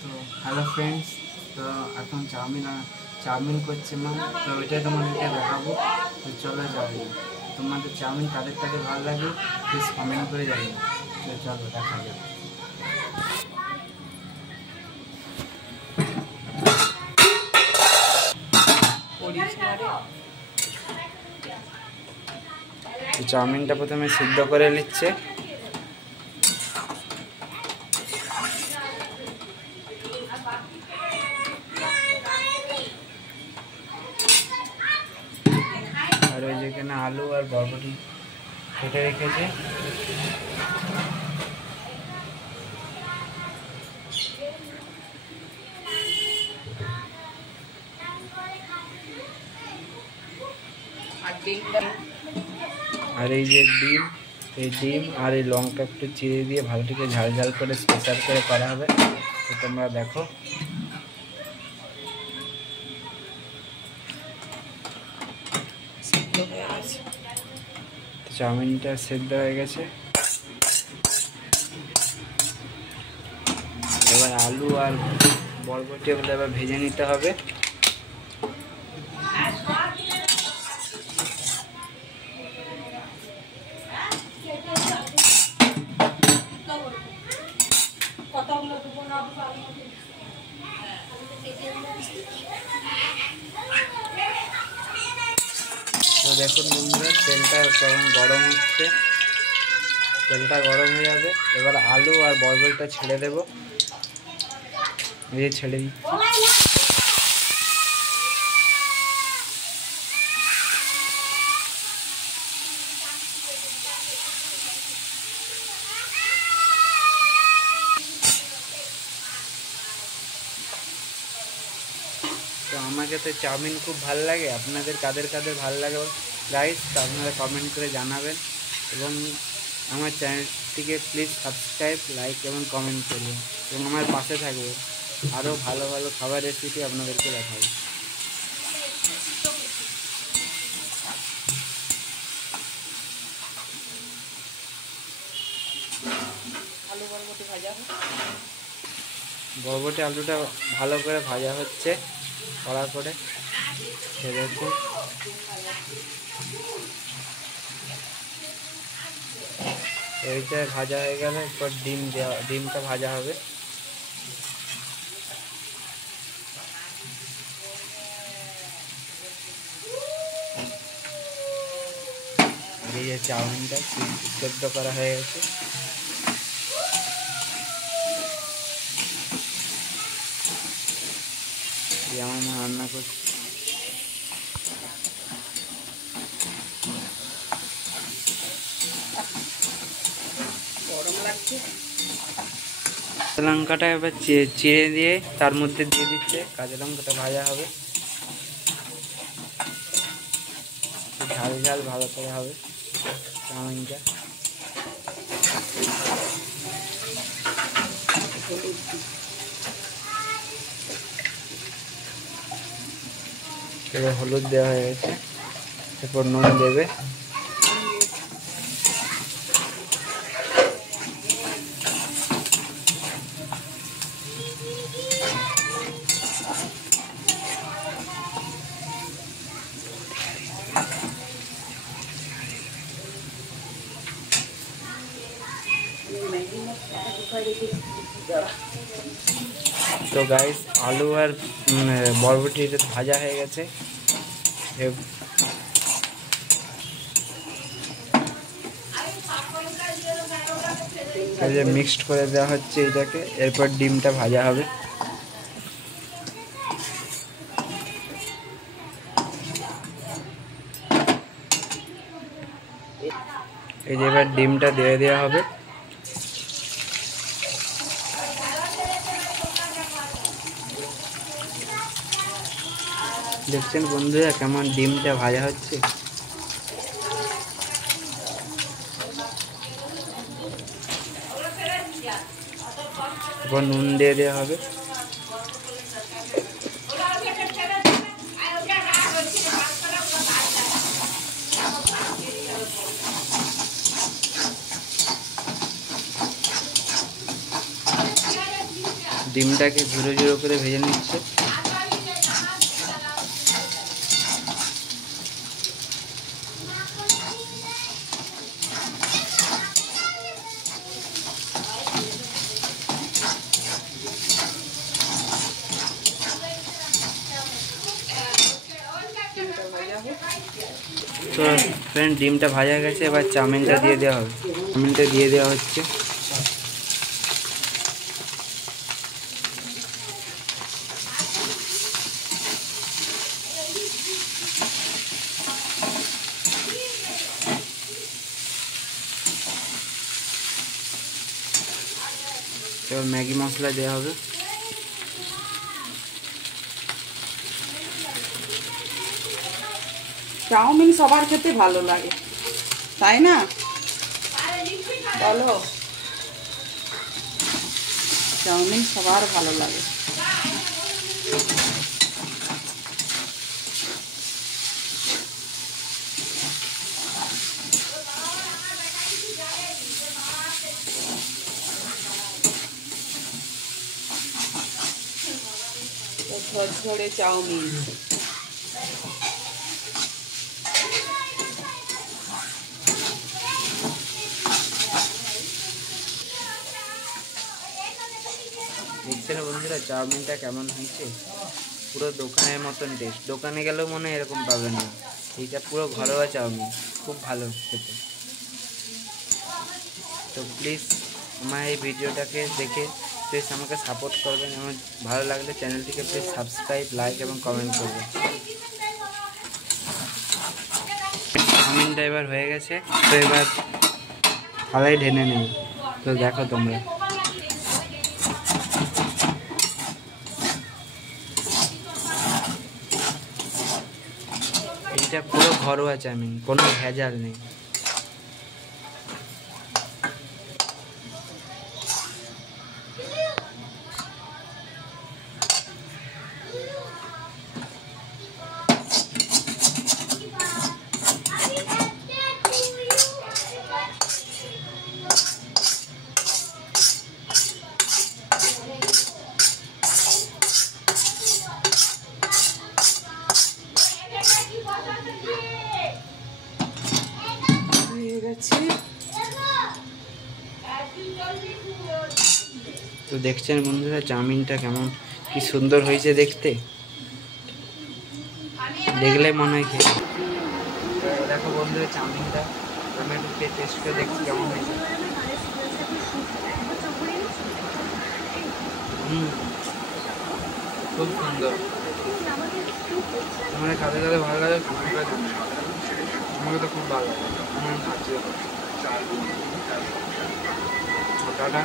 তো hello friends, তো এখন চাউমিন করছে মা, তো ওইটাই তোমাদেরকে দেখাবো। তো চলো যাই, তোমাদের চাউমিন কাদের কাদের ভালো লাগে প্লিজ কমেন্ট করে জানিও। তো চলো দেখা যাক। চাউমিনটা প্রথমে সিদ্ধ করে নিচ্ছে। আর ওই যেখানে আলু আর বরবটি কেটে রেখেছে। আর এই যে ডিম, এই ডিম আর এই লঙ্কা একটু চিড়ে দিয়ে ভালোটিকে ঝাল ঝাল করে স্পেশাল করে করা হবে। তো তোমরা দেখো। চাউমিনটা সেদ্ধ হয়ে গেছে। এবার আলু আর বরবটি এগুলো এবার ভেজে নিতে হবে। তো দেখুন বন্ধুরা, তেলটা কেমন গরম হচ্ছে। তেলটা গরম হয়ে যাবে, এবার আলু আর বরবটিটা ছেড়ে দেবো। এই ছেড়ে দিচ্ছি। তো আমাকে তো চাউমিন খুব ভালো লাগে, আপনাদের কাদের কাদের ভালো লাগে গাইস, তো আপনারা কমেন্ট করে জানাবেন। এবং আমার চ্যানেলটিকে প্লিজ সাবস্ক্রাইব, লাইক এবং কমেন্ট করবেন এবং আমার পাশে থাকবে। আরও ভালো ভালো খাবার রেসিপি আপনাদেরকে দেখাবো। বরবটি আলুটা ভালো করে ভাজা হচ্ছে কড়া করে। দেখুন এইটা ভাজা হয়ে গেলে এরপর ডিমটা ভাজা হবে। এই যে চাউমিনটা সেদ্ধ করা হয়ে গেছে। আমার মা রান্না করছে। কাঁচা লঙ্কাটা এবার চিড়ে দিয়ে তার মধ্যে দিয়ে দিচ্ছে। কাঁচা লঙ্কাটা ভাজা হবে, ঝাল ঝাল ভালো করে হবে চাউমিনটা। এবার হলুদ দেওয়া হয়ে গেছে, এরপর নুন দেবে। তো গাইস, আলু আর বরবটি ভাজা হয়ে গেছে। এই যে মিক্সড করে দেওয়া হচ্ছে এটাকে, এরপর ডিমটা ভাজা হবে। এই যে এবার ডিমটা দিয়ে দেওয়া হবে। দেখছেন বন্ধুরা কেমন ডিমটা ভাজা হচ্ছে। এবার নুন দিয়ে দেওয়া হবে। ডিমটাকে ঝুরো ঝুরো করে ভেজে নিচ্ছে। তো ফ্রেন্ড ডিমটা ভাজা গেছে, এবার চাউমিনটা দিয়ে দেওয়া হবে। চাউমিনটা দিয়ে দেওয়া হচ্ছে। এবার ম্যাগি মশলা দেওয়া হবে। চাউমিন সবার খেতে ভালো লাগে, তাই না বলো? চাউমিন সবার ভালো লাগে। ঝরঝরে চাউমিন। দেখছেন বন্ধুরা চাউমিনটা কেমন হয়েছে? পুরো দোকানের মতন টেস্ট। দোকানে গেলেও মনে হয় এরকম পাবেন না। এইটা পুরো ঘরোয়া চাউমিন, খুব ভালো খেতে। তো প্লিজ আমার এই ভিডিওটাকে দেখে প্লিজ আমাকে সাপোর্ট করবেন। আমার ভালো লাগলে চ্যানেলটিকে প্লিজ সাবস্ক্রাইব, লাইক এবং কমেন্ট করবেন। চাউমিনটা এবার হয়ে গেছে, তো এবার থালায় ঢেলে নেব। তো দেখো তোমরা, এইটা পুরো ঘরোয়া চাউমিন, কোনো ভেজাল নেই। তো দেখছেন বন্ধুরা চাউমিনটা কেমন কি সুন্দর হয়েছে দেখতে, দেখলে মনে হয় খেয়ে। দেখো বন্ধুরা চাউমিনটা আমি একটু টেস্ট করে দেখছি কেমন হয়েছে। খুব সুন্দর। আমার কাদের কাদের ভালো লাগে কমেন্ট করে জানাবেন। আমাকে তো খুব ভালো লাগে। আমার খাচ্ছি টাটা।